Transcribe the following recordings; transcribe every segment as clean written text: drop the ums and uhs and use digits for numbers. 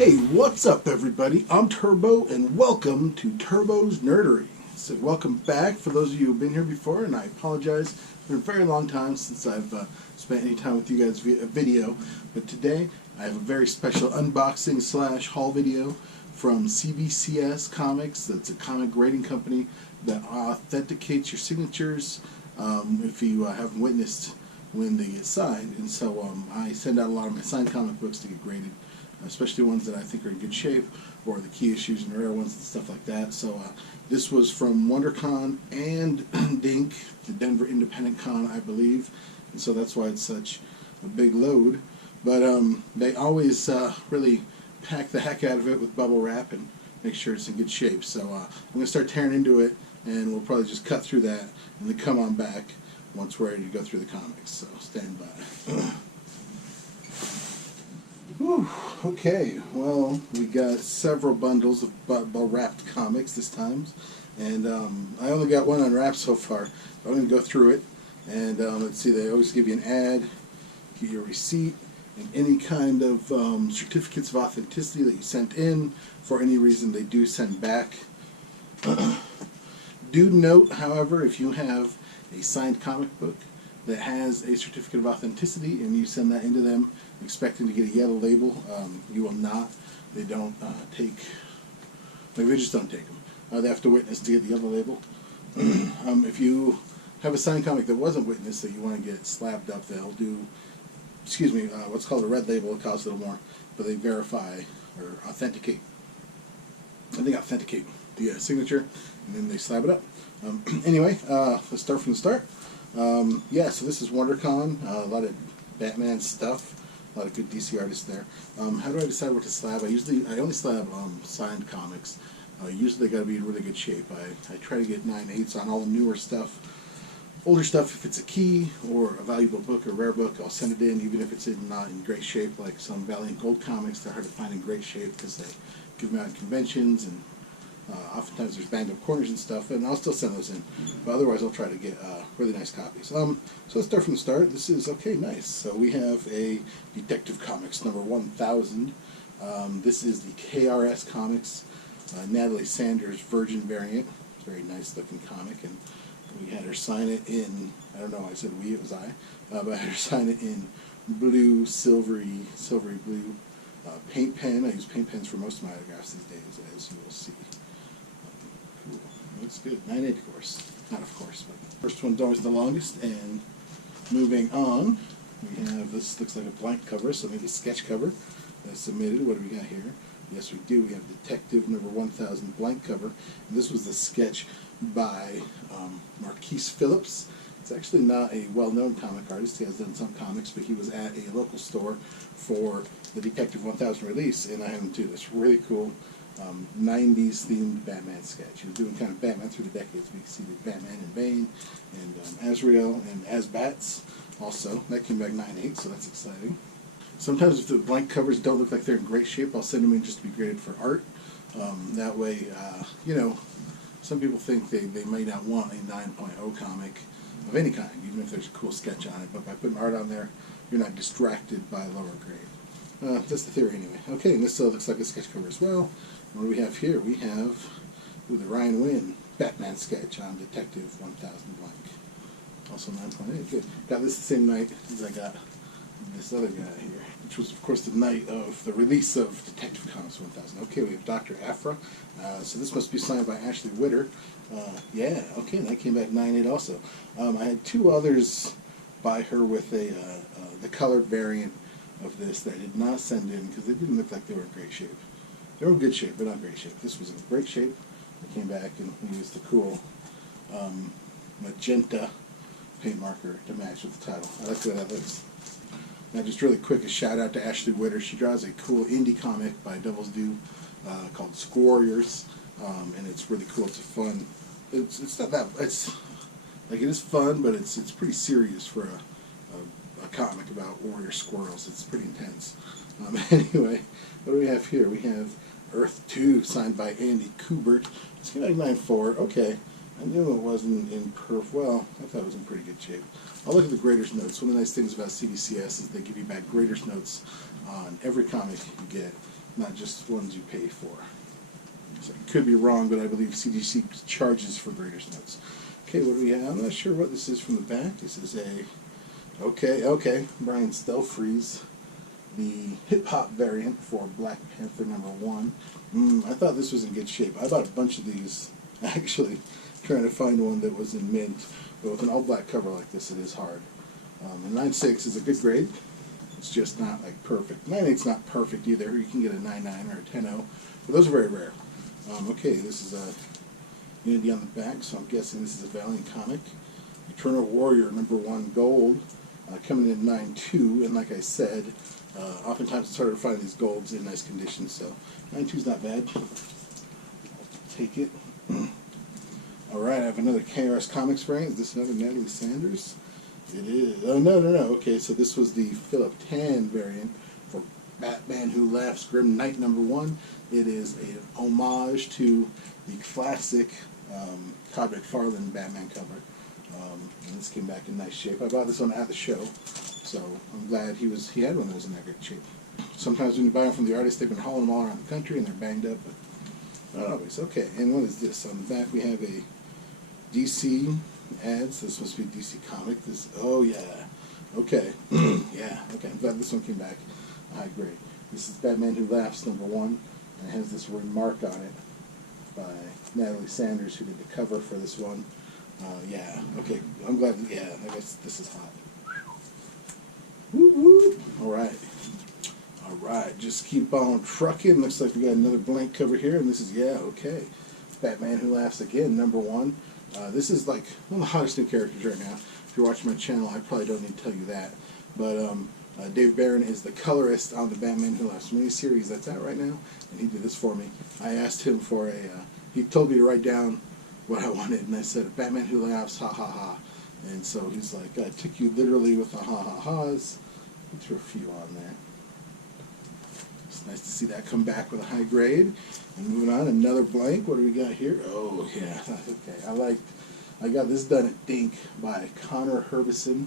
Hey, what's up everybody? I'm Turbo and welcome to Turbo's Nerdery. So welcome back for those of you who've been here before, and I apologize. It's been a very long time since I've spent any time with you guys via video, but today I have a very special unboxing slash haul video from CBCS Comics. That's a comic grading company that authenticates your signatures if you haven't witnessed when they get signed. And so I send out a lot of my signed comic books to get graded, especially ones that I think are in good shape, or the key issues and rare ones and stuff like that. So this was from WonderCon and DINK, the Denver Independent Con, I believe, and so that's why it's such a big load. But they always really pack the heck out of it with bubble wrap and make sure it's in good shape. So I'm going to start tearing into it, and we'll probably just cut through that and then come on back once we're ready to go through the comics. So stand by. Whew, okay, well, we got several bundles of wrapped comics this time, and I only got one unwrapped so far. I'm going to go through it, and let's see, they always give you an ad, get your receipt, and any kind of certificates of authenticity that you sent in. For any reason, they do send back. Do note, however, if you have a signed comic book that has a certificate of authenticity and you send that into them expecting to get a yellow label, you will not. They don't take, maybe they just don't take them. They have to witness to get the yellow label. If you have a signed comic that wasn't witnessed that you want to get slabbed up, they'll do, what's called a red label. It costs a little more, but they verify or authenticate. I think authenticate the signature, and then they slab it up. Anyway, let's start from the start. Yeah, so this is WonderCon, a lot of Batman stuff, a lot of good DC artists there. How do I decide what to slab? I only slab signed comics. Usually they got to be in really good shape. I try to get 9/8 on all the newer stuff. Older stuff, if it's a key or a valuable book or rare book, I'll send it in, even if it's not in great shape, like some Valiant Gold comics. They're hard to find in great shape because they give them out at conventions, and oftentimes there's banged up corners and stuff, and I'll still send those in. But otherwise, I'll try to get really nice copies. So let's start from the start. This is, okay, nice. So we have a Detective Comics number 1000. This is the KRS Comics Natalie Sanders Virgin variant. Very nice looking comic, and we had her sign it in, I don't know, I said we, it was I, but I had her sign it in blue, silvery blue paint pen. I use paint pens for most of my autographs these days, as you will see. Cool. Looks good. 9/8, of course. Not of course, but first one's always the longest. And moving on, we have, this looks like a blank cover, so maybe a sketch cover that's submitted. What do we got here? Yes, we do. We have Detective number 1000 blank cover. And this was the sketch by Marquise Phillips. It's actually not a well-known comic artist. He has done some comics, but he was at a local store for the Detective 1000 release, and I had him do this really cool 90s themed Batman sketch. He was doing kind of Batman through the decades. We can see the Batman and Bane, and Azrael and Asbats also. That came back 9/8, so that's exciting. Sometimes if the blank covers don't look like they're in great shape, I'll send them in just to be graded for art. That way, you know, some people think they may not want a 9.0 comic of any kind, even if there's a cool sketch on it, but by putting art on there, you're not distracted by lower grade. That's the theory anyway. Okay, and this looks like a sketch cover as well. And what do we have here? We have the Ryan Wynn Batman sketch on Detective 1000 blank. Also 9.8, good. Got this the same night as I got this other guy here, which was of course the night of the release of Detective Comics 1000. Okay, we have Dr. Aphra. So this must be signed by Ashley Witter. Yeah, okay, and that came back 9/8 also. I had two others by her with the colored variant of this that I did not send in because they didn't look like they were in great shape. They were in good shape, but not great shape. This was in great shape. I came back and we used the cool magenta paint marker to match with the title. I like the way that looks. Now, just really quick, a shout out to Ashley Witter. She draws a cool indie comic by Devil's Due called Squarriors, and it's really cool. It's a fun. It's not that. It's like, it is fun, but it's pretty serious for a comic about warrior squirrels. It's pretty intense. Anyway, what do we have here? We have Earth 2, signed by Andy Kubert. It's like 9/4. Okay, I knew it wasn't in well, I thought it was in pretty good shape. I'll look at the grader's notes. One of the nice things about CBCS is they give you back grader's notes on every comic you get. not just ones you pay for. So I could be wrong, but I believe CDC charges for Graders Notes. Okay, what do we have? I'm not sure what this is from the back. This is a, okay, Brian Stelfreeze, the hip-hop variant for Black Panther #1. I thought this was in good shape. I bought a bunch of these, actually, trying to find one that was in mint. But with an all-black cover like this, it is hard. A 9.6 is a good grade. It's just not like perfect. 9.8's not perfect either. You can get a 9.9 or a 10.0, but those are very rare. Okay, this is a Unity on the back, so I'm guessing this is a Valiant comic. Eternal Warrior #1 gold, coming in 9.2, and like I said, oftentimes it's harder to find these golds in nice condition, so 9.2 is not bad. I'll take it. Alright, I have another KRS Comics variant. Is this another Natalie Sanders? It is. Oh, no. Okay, so this was the Philip Tan variant for Batman Who Laughs Grim Knight #1. It is an homage to the classic Todd McFarlane Batman cover. And this came back in nice shape. I bought this one at the show, so I'm glad he had one that was in that good shape. Sometimes when you buy them from the artist, they've been hauling them all around the country and they're banged up, but not always. Okay, and what is this? On the back we have a DC ads. This must be DC comic. This, oh yeah. Okay. Yeah, okay. I'm glad this one came back high grade. This is Batman Who Laughs #1, and it has this remark on it by Natalie Sanders, who did the cover for this one. Yeah, okay. I'm glad, yeah, I guess this is hot. Woo woo! Alright. Alright, just keep on trucking. Looks like we got another blank cover here, and this is, yeah, okay. Batman Who Laughs again, #1. This is like one of the hottest new characters right now. If you're watching my channel, I probably don't need to tell you that. But Dave Barron is the colorist on the Batman Who Laughs miniseries that's out right now, and he did this for me. I asked him for a, he told me to write down what I wanted, and I said, Batman Who Laughs, ha ha ha. And so he's like, I took you literally with the ha ha ha's. He threw a few on there. It's nice to see that come back with a high grade. And moving on, another blank. What do we got here? Oh, yeah. Okay. I got this done at DINK by Connor Herbison.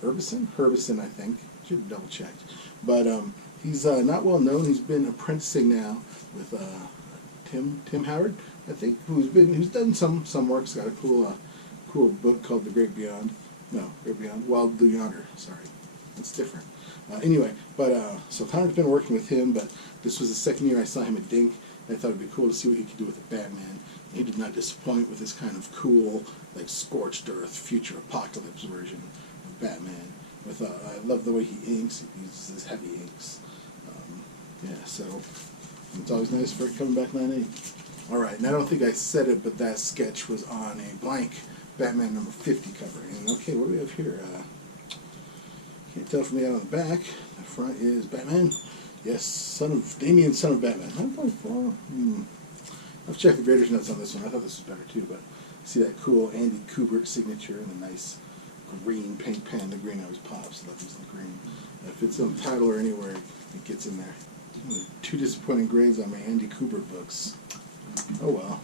Herbison, I think. Should have double checked. But he's not well known. He's been apprenticing now with Tim Howard, I think, who's done some work. He's got a cool book called The Great Beyond. No, Great Beyond. Wild Blue Yonder. Sorry, that's different. Anyway, so Connor's been working with him, but this was the second year I saw him at DINK. I thought it'd be cool to see what he could do with the Batman. He did not disappoint with this kind of cool, like scorched earth, future apocalypse version of Batman. I love the way he inks. He uses his heavy inks. Yeah, so it's always nice for it coming back 9.8. All right, and I don't think I said it, but that sketch was on a blank Batman #50 cover. And okay, what do we have here? Can't tell from the out on the back. The front is Batman. Yes, Damian, son of Batman. 9.4. I've checked the Graders Notes on this one. I thought this was better too, but see that cool Andy Kubert signature and the nice green paint pen. The green always pops. I love using the green. If it's on the title or anywhere, it gets in there. 2 disappointing grades on my Andy Kubert books. Oh well,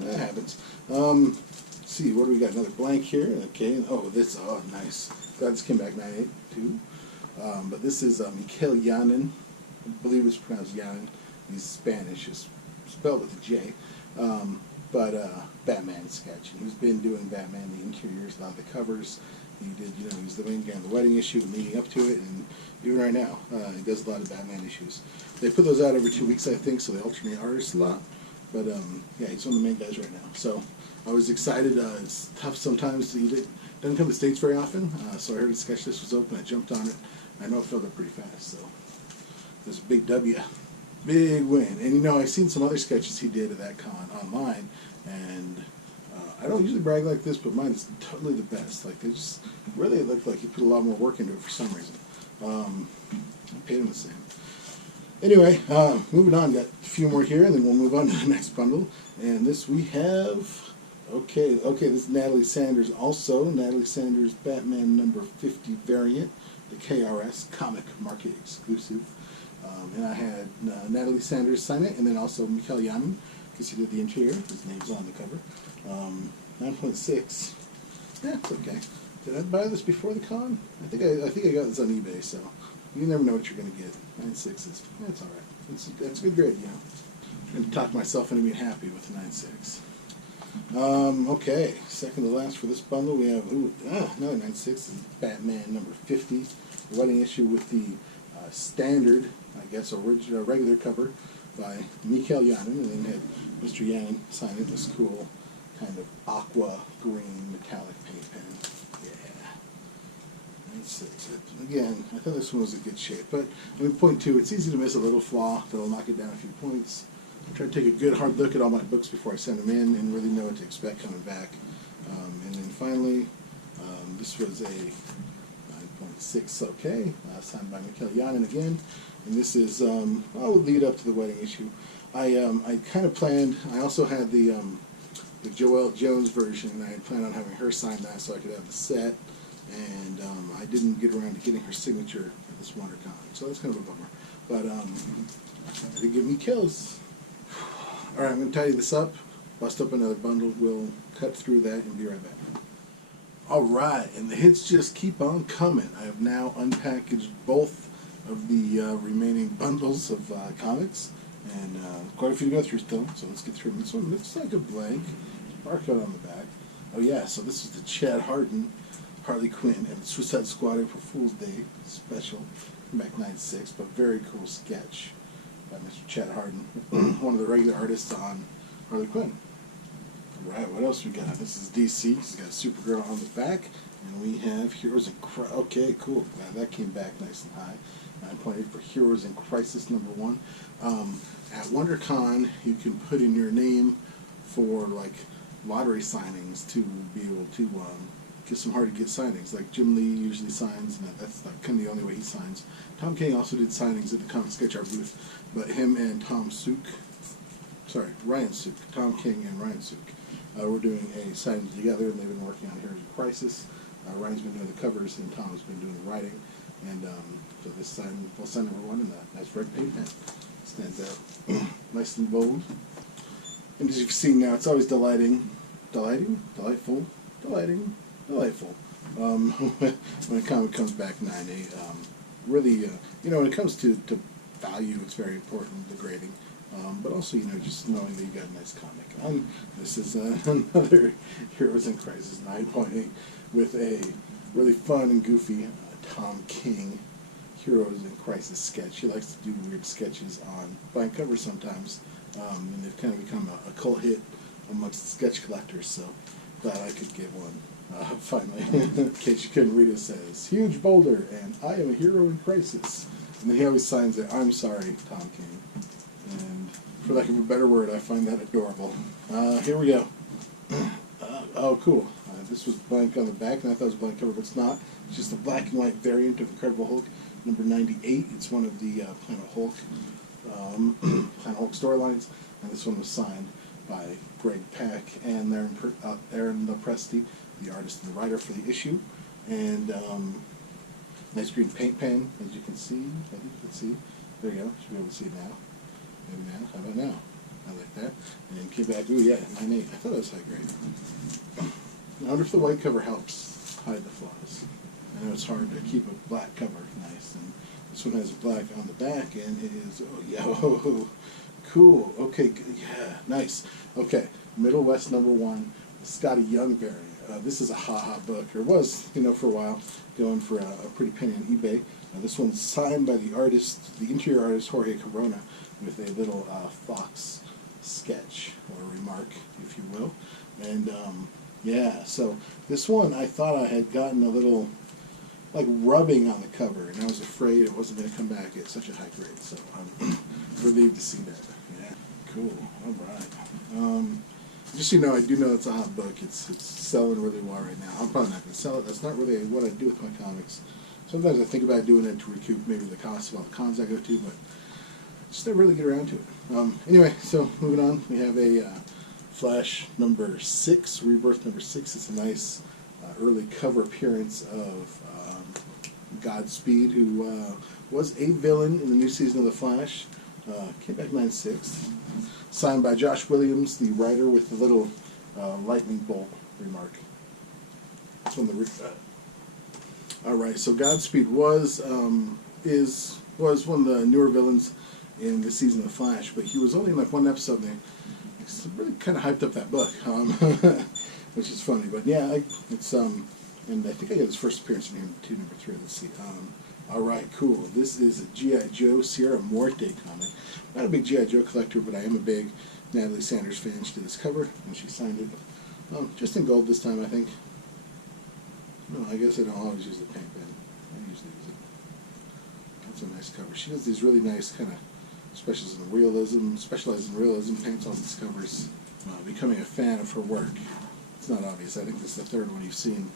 that happens. Let's see, what do we got? Another blank here. Okay. Oh, nice. Glad this came back 9.8 too. But this is Mikael Yanin. I believe it's pronounced Yanin. He's Spanish. It's spelled with a J. Batman sketch. And he's been doing Batman, the interiors, a lot of the covers. He did, he's the main guy in the wedding issue and leading up to it, and even right now, he does a lot of Batman issues. They put those out every 2 weeks, I think, so they alternate artists a lot. But yeah, he's one of the main guys right now. So I was excited. It's tough sometimes to eat it. Doesn't come to the States very often, so I heard his sketch list was open. I jumped on it. I know it filled up pretty fast, so this big W. Big win. And I've seen some other sketches he did at that con online, and I don't usually brag like this, but mine is totally the best. Like, they just really look like he put a lot more work into it for some reason. I paid him the same. Anyway, moving on, got a few more here, and then we'll move on to the next bundle. And this we have, okay, this is Natalie Sanders also. Natalie Sanders Batman #50 variant, the KRS Comic Market exclusive. And I had Natalie Sanders sign it, and then also Mikael Yanin, because he did the interior. His name's on the cover. 9.6. Yeah, it's okay. Did I buy this before the con? I think I got this on eBay, so you never know what you're going to get. 9.6 that's all right. That's a good grade, you know. I'm going to talk myself into being happy with the 9.6. Okay, second to last for this bundle, we have another 9.6 is Batman number 50, the wedding issue with the standard, I guess, original regular cover by Mikhail Yanin, and then had Mr. Yanin signing this cool kind of aqua green metallic paint pen. Yeah. 9.6. Again, I thought this one was in good shape, but I mean, point two, it's easy to miss a little flaw that'll knock it down a few points. Try to take a good hard look at all my books before I send them in and really know what to expect coming back. And then finally, this was a 9.6 okay, signed by Mikhail Yanin again. And this is, would lead up to the wedding issue. I kind of planned, I also had the Joelle Jones version, and I had planned on having her sign that so I could have the set. And I didn't get around to getting her signature at this WonderCon, so that's kind of a bummer. But I did get Mikhail's. Alright, I'm going to tidy this up, bust up another bundle, we'll cut through that and be right back. Alright, and the hits just keep on coming. I have now unpackaged both of the remaining bundles of comics, and quite a few to go through still, so let's get through them. This one looks like a blank, barcode on the back. Oh yeah, so this is the Chad Hardin, Harley Quinn, and Suicide Squad April Fool's Day special, back 9.6, but very cool sketch by Mr. Chad Hardin, one of the regular artists on Harley Quinn. Alright, what else we got? This is DC. He's got Supergirl on the back, and we have Heroes in Crisis. Okay, cool. Glad that came back nice and high. 9.8 for Heroes in Crisis number 1. At WonderCon, you can put in your name for like lottery signings to be able to get some hard to get signings. Like Jim Lee usually signs, and that's like kind of the only way he signs. Tom King also did signings at the Comic Sketch Art booth, but him and Ryan Sook, Tom King and Ryan Sook, were doing a signing together, and they've been working on Heroes in Crisis. Ryan's been doing the covers, and Tom's been doing the writing. And so this sign, we'll sign number 1 in that nice red paint pen. Stands out nice and bold. And as you can see now, it's always delightful. When a comic comes back 9.8, really, when it comes to value, it's very important, the grading. But also, just knowing that you got a nice comic. This is another Heroes in Crisis 9.8 with a really fun and goofy Tom King Heroes in Crisis sketch. He likes to do weird sketches on blank covers sometimes, and they've kind of become a cult hit amongst sketch collectors, so glad I could get one. Finally, in case you couldn't read it, says, "Huge boulder, and I am a hero in crisis." And then he always signs it, "I'm sorry, Tom King." And for lack of a better word, I find that adorable. Here we go. Oh, cool. This was blank on the back, and I thought it was a blank cover, but it's not. It's just a black and white variant of Incredible Hulk, number 98. It's one of the Planet Hulk storylines, and this one was signed by Greg Pak and Aaron Lopresti, the artist and the writer for the issue. And nice green paint pen, as you can see. I think you can see. There you go. Should be able to see it now. Maybe now. How about now? I like that. And came back. Ooh, yeah, 9.8. I thought it was high grade. I wonder if the white cover helps hide the flaws. I know it's hard to keep a black cover nice. And this one has black on the back, and it is, cool. Okay, yeah, nice. Okay, Middle West number 1, Scotty Young variant. This is a ha-ha book, or was, for a while, going for a pretty penny on eBay. This one's signed by the artist, the interior artist Jorge Corona, with a little fox sketch, or remark, if you will. And, yeah, so this one I thought I had gotten a little, like, rubbing on the cover, and I was afraid it wasn't going to come back at such a high grade, so I'm relieved to see that. Yeah, cool, alright. Just so you know, I do know it's a hot book. It's selling really well right now. I'm probably not going to sell it. That's not really what I do with my comics. Sometimes I think about doing it to recoup maybe the cost of all the cons I go to, but just never really get around to it. Anyway, so moving on, we have a Flash number 6, Rebirth number 6. It's a nice early cover appearance of Godspeed, who was a villain in the new season of The Flash. Came back 9.6. Signed by Josh Williams, the writer, with the little lightning bolt remark. That's on the Alright, so Godspeed is was one of the newer villains in the season of Flash, but he was only in like one episode, and they really kind of hyped up that book, which is funny. But yeah, it's and I think I got his first appearance in number 3. Let's see. All right, cool. This is a G.I. Joe Sierra Muerte comic. Not a big G.I. Joe collector, but I am a big Natalie Sanders fan. She did this cover, and she signed it. Just in gold this time, I think. No, I guess I don't always use the paint pen. I usually use it. That's a nice cover. She does these really nice kind of specializes in realism, paints all these covers. Becoming a fan of her work. It's not obvious. I think this is the third one you've seen in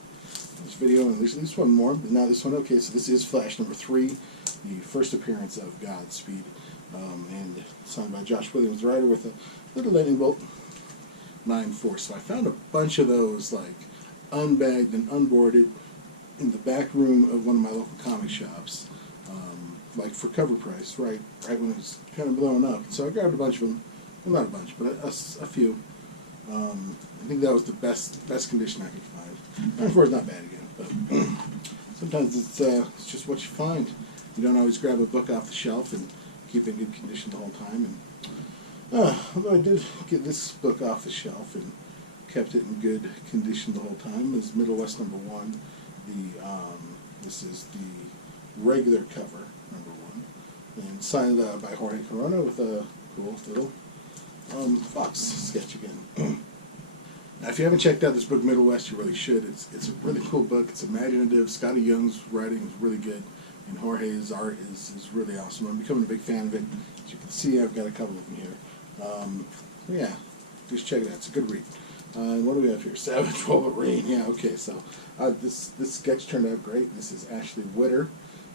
this video, and there's at least one more. But now this one, okay, so this is Flash number 3, the first appearance of Godspeed, and signed by Josh Williams, the writer, with a little lightning bolt, 9/4. So I found a bunch of those, like, unbagged and unboarded in the back room of one of my local comic shops, like for cover price, right when it was kind of blowing up. So I grabbed a bunch of them. Well, not a bunch, but a few. I think that was the best condition I could find. 9/4 is not bad again, but sometimes it's just what you find. You don't always grab a book off the shelf and keep it in good condition the whole time. And although I did get this book off the shelf and kept it in good condition the whole time, is Middle West number 1. This is the regular cover, number 1, and signed by Jorge Corona with a cool little Fox sketch again. Now, if you haven't checked out this book, Middle West, you really should. It's a really cool book. It's imaginative. Scotty Young's writing is really good, and Jorge's art is really awesome. I'm becoming a big fan of it. As you can see, I've got a couple of them here. Yeah, just check it out. It's a good read. What do we have here? Savage Wolverine. Yeah, okay, so this sketch turned out great. This is Ashley Witter.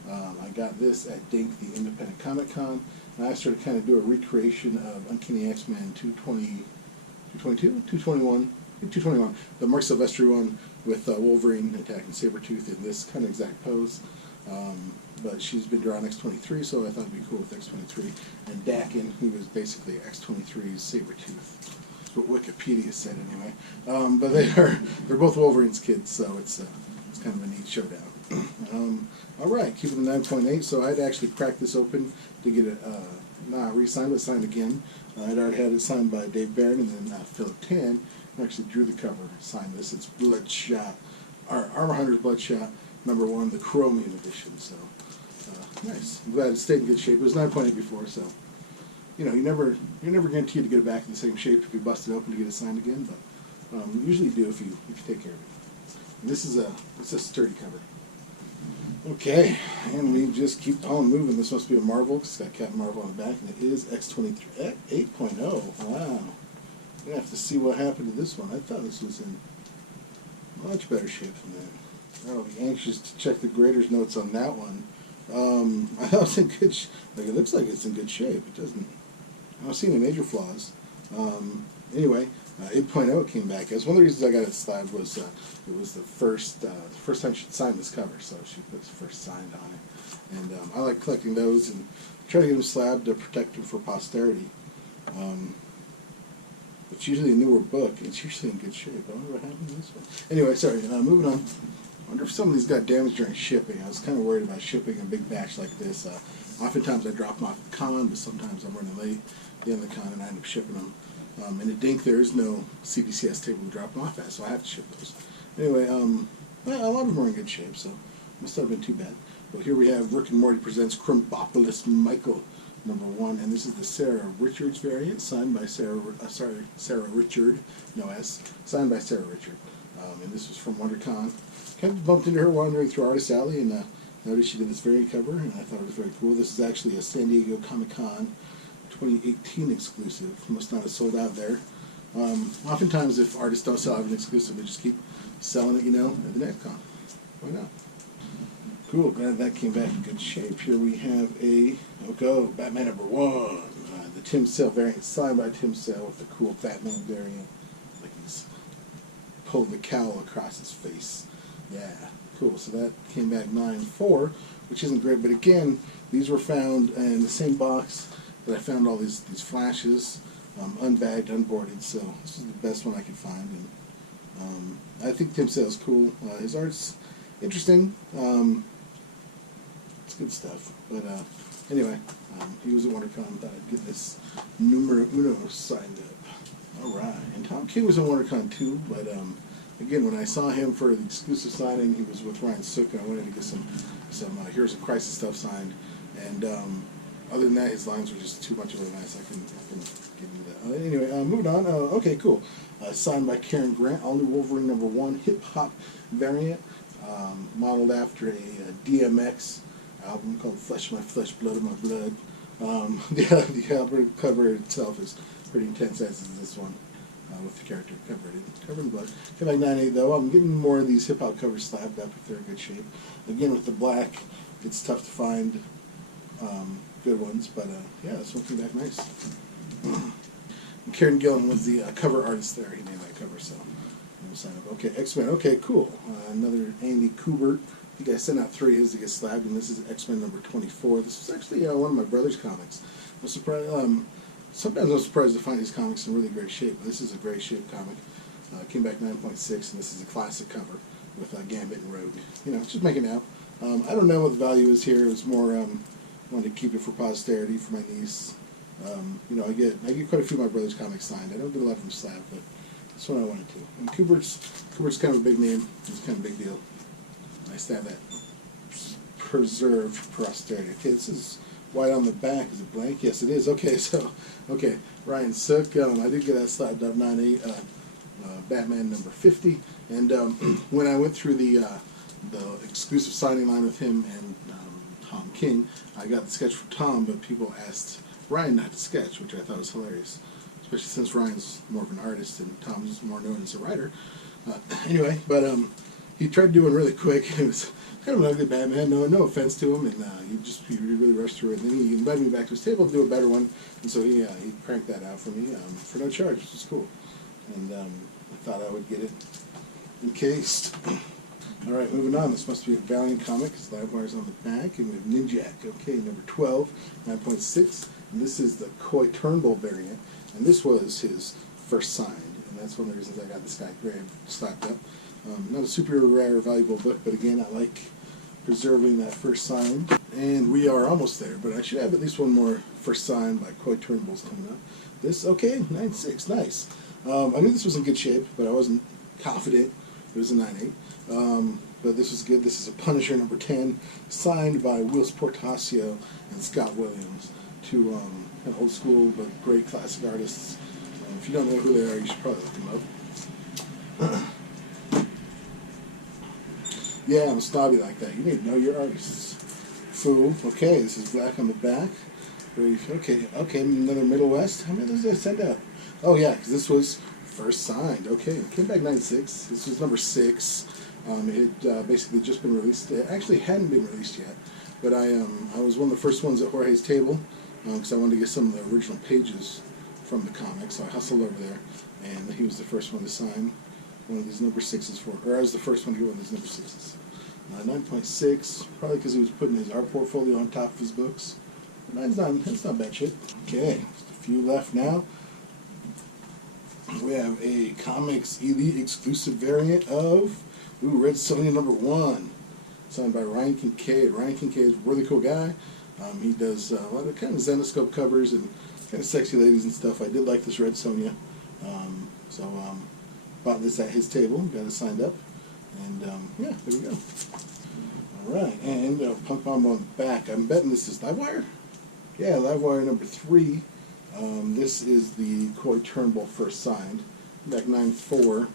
I got this at DINK, the Independent Comic Con, and I asked her to kind of do a recreation of Uncanny X-Men 221, the Mark Silvestri one with Wolverine attacking Sabretooth in this kind of exact pose. But she's been drawing X-23, so I thought it'd be cool with X-23. And Dakin, who is basically X-23's Sabretooth. That's what Wikipedia said anyway. But they're both Wolverine's kids, so it's kind of a neat showdown. All right, keeping the 9.8. So I'd actually cracked this open to get it not re-signed, but signed again. I'd already had it signed by Dave Barron and then Philip Tan. I actually drew the cover, signed this. It's Bloodshot, Armor Hunter's Bloodshot number 1, the Chromium edition. So nice. I'm glad it stayed in good shape. It was 9.8 before, so you're never guaranteed to get it back in the same shape if you bust it open to get it signed again, but usually you do if you take care of it. And this is a sturdy cover. Okay, and we just keep on moving. This must be a Marvel, because it's got Captain Marvel on the back, and it is X-23 8.0. Wow. I'm going to have to see what happened to this one. I thought this was in much better shape than that. I'll be anxious to check the grader's notes on that one. I thought it was in good shape. Like, it looks like it's in good shape. It doesn't. I don't see any major flaws. Anyway, 8.0 came back. As one of the reasons I got it slabbed was it was the first time she'd signed this cover, so she put the first signed on it. And I like collecting those and try to get them slabbed to protect them for posterity. It's usually a newer book, and it's usually in good shape. I wonder what happened to this one. Anyway, sorry, moving on. I wonder if some of these got damaged during shipping. I was kind of worried about shipping a big batch like this. Oftentimes I drop them off at the con, but sometimes I'm running late at the end of the con and I end up shipping them. And at DINK there is no CBCS table to drop them off at, so I have to ship those. Anyway, well, a lot of them are in good shape, so must not have been too bad. Well, here we have Rick and Morty presents Crimbopolis Michael number 1, and this is the Sarah Richards variant, signed by Sarah Richard, no S, signed by Sarah Richard. And this was from WonderCon. Kind of bumped into her wandering through Artist Alley and noticed she did this variant cover, and I thought it was very cool. This is actually a San Diego Comic-Con 2018 exclusive. Must not have sold out there. Oftentimes, if artists don't sell out an exclusive, they just keep selling it, at the next con. Why not? Cool, glad that came back in good shape. Here we have Batman number 1. The Tim Sale variant, signed by Tim Sale with the cool Batman variant. Like he's pulled the cowl across his face. Yeah, cool. So that came back 9/4, which isn't great, but again, these were found in the same box that I found all these flashes, unbagged, unboarded, so this is the best one I could find. And I think Tim Sale's cool. His art's interesting. It's good stuff, but Anyway, he was at WonderCon. Thought I'd get this numero uno signed up. All right, and Tom King was at WonderCon too, but again, when I saw him for the exclusive signing, he was with Ryan Sook, and I wanted to get some Heroes of Crisis stuff signed. And other than that, his lines were just too much of a mess. I can get into that. Anyway, moving on. Okay, cool. Signed by Karen Grant, all new Wolverine #1 hip hop variant, modeled after a DMX album called Flesh of My Flesh, Blood of My Blood. The album cover itself is pretty intense, as is this one, with the character covered in blood. Came back 9.8 though. I'm getting more of these hip hop covers slabbed up if they're in good shape. Again, with the black, it's tough to find good ones, but yeah, this one came back nice. And Kieran Gillen was the cover artist there. He made that cover, so we'll sign up. Okay, X-Men. Okay, cool. Another Andy Kubert. I think I sent out 3 of his to get slabbed, and this is X-Men #24. This is actually one of my brother's comics. I'm surprised. Sometimes I'm surprised to find these comics in really great shape, but this is a great shape comic. Came back 9.6, and this is a classic cover with Gambit and Rogue. You know, just making it out. I don't know what the value is here. It was more wanted to keep it for posterity for my niece. You know, I get quite a few of my brother's comics signed. I don't get a lot from Slab, but this one I wanted to. And Kubert's kind of a big name. It's kind of a big deal. Nice to have that preserved for posterity. Okay, this is white on the back. Is it blank? Yes, it is. Okay, so Ryan Sook. I did get that slabbed up 9.8. Batman #50. And when I went through the exclusive signing line with him and Tom King, I got the sketch from Tom, but people asked Ryan not to sketch, which I thought was hilarious, especially since Ryan's more of an artist and Tom's more known as a writer. Anyway, but he tried doing really quick. It was kind of an ugly Batman. No offense to him, and he really rushed through it. And then he invited me back to his table to do a better one, and so he cranked that out for me for no charge, which is cool. And I thought I would get it encased. All right, moving on. This must be a Valiant comic because Livewire's on the back, and we have Ninjak. Okay, #12, 9.6, and this is the Coy Turnbull variant, and this was his first signed, and that's one of the reasons I got this guy slapped up. Not a super rare or valuable book, but again, I like preserving that first sign, and we are almost there. But I should have at least one more first sign by Coy Turnbull's coming up. This, okay, 9.6, nice. I knew this was in good shape, but I wasn't confident. It was a 9.8. But this was good. This is a Punisher #10, signed by Whilce Portacio and Scott Williams, two kind of old school but great classic artists. If you don't know who they are, you should probably look them up. Yeah, I'm snobby like that. You need to know your artists. Fool. Okay, this is black on the back. Okay, another Middle West. How many did I send out? Oh yeah, because this was first signed. Okay, it came back 9.6. This was #6. It had basically just been released. It actually hadn't been released yet, but I was one of the first ones at Jorge's table because I wanted to get some of the original pages from the comic, so I hustled over there, and he was the first one to sign one of these #6s for, or I was the first one to get one of these #6s. 9.6, probably because he was putting his art portfolio on top of his books. That's not bad shit. Okay, just a few left now. We have a Comics Elite exclusive variant of Red Sonja #1, signed by Ryan Kincaid. Ryan Kincaid is a really cool guy. He does a lot of kind of Zenoscope covers and kind of sexy ladies and stuff. I did like this Red Sonja, so bought this at his table, got it signed up, and yeah, there we go. All right, and Punk Bomb on the back. I'm betting this is Livewire. Yeah, Livewire #3. This is the Coy Turnbull first signed, back 9.4.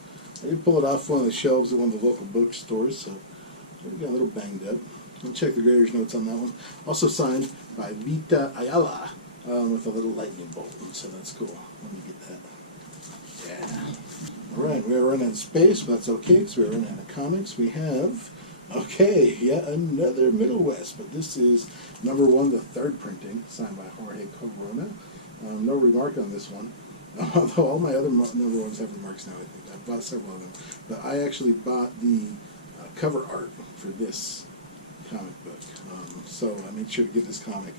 I did pull it off one of the shelves at one of the local bookstores, so we got a little banged up. I'll check the grader's notes on that one. Also signed by Vita Ayala with a little lightning bolt, so that's cool. Let me get that. Yeah. All right, we're running out of space, but that's okay because we're running out of comics. We have, okay, yet another Middle West, but this is #1, the third printing, signed by Jorge Corona. No remark on this one, although all my other #1s have remarks now, I think. I bought several of them. But I actually bought the cover art for this comic book. So I made sure to get this comic,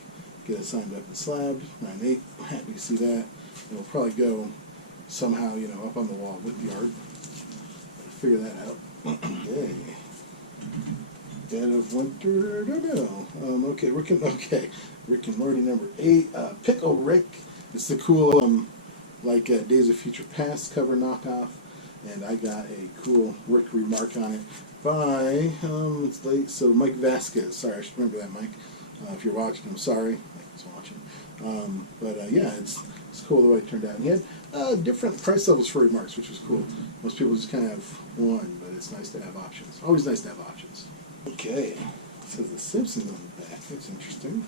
get it signed up and slabbed. 9.8, happy to see that. It'll probably go somehow, up on the wall with the art. Figure that out. Okay. Dead of Winter, okay, Rick and Morty number 8. Pickle Rick. It's the cool Days of Future Past cover knockoff. And I got a cool Rick remark on it by, it's late, so Mike Vasquez. Sorry, I should remember that, Mike. If you're watching, I'm sorry. Mike's watching. Yeah, it's cool the way it turned out. And he had different price levels for remarks, which was cool. Most people just kind of have one, but it's nice to have options. Always nice to have options. Okay, it says The Simpsons on the back. That's interesting.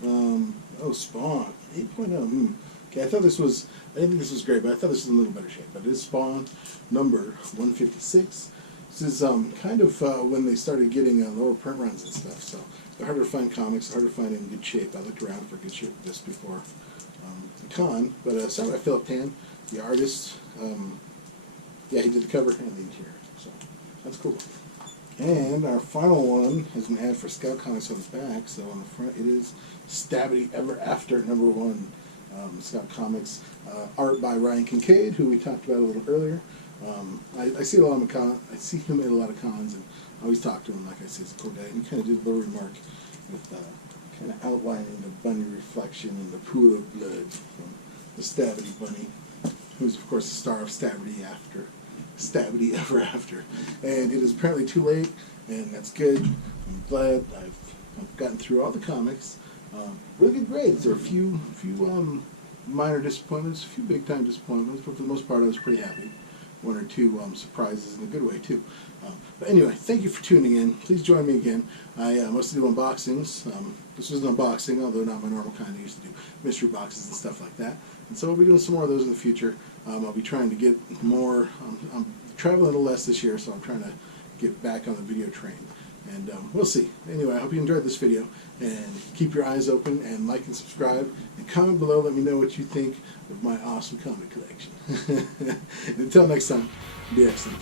Spawn 8.0. Okay, I didn't think this was great, but I thought this was in a little better shape. But it is Spawn number 156. This is kind of when they started getting lower print runs and stuff, so they're harder to find comics, harder to find in good shape. I looked around for good shape of this before the con, but signed by Philip Tan, the artist. He did the cover and the interior, so that's cool. And our final one has an ad for Scout Comics on the back, so on the front it is Stabby Ever After number 1. Scout Comics, art by Ryan Kincaid, who we talked about a little earlier. I see I see him at a lot of cons, and I always talk to him. Like I said, he's a cool guy. And he kind of did a little remark with kind of outlining the bunny reflection in the pool of blood from the Stabby Bunny, who's of course the star of Stabby Ever After. And it is apparently too late, and that's good. I'm glad I've gotten through all the comics. Really good grades. There are a few minor disappointments, a few big time disappointments, but for the most part I was pretty happy. One or two surprises in a good way too. But anyway, thank you for tuning in. Please join me again. I mostly do unboxings. This was an unboxing, although not my normal kind. I used to do mystery boxes and stuff like that. And so we'll be doing some more of those in the future. I'll be trying to get more. I'm traveling a little less this year, so I'm trying to get back on the video train. And we'll see. Anyway, I hope you enjoyed this video. And keep your eyes open and like and subscribe. And comment below. Let me know what you think of my awesome comic collection. Until next time, be excellent.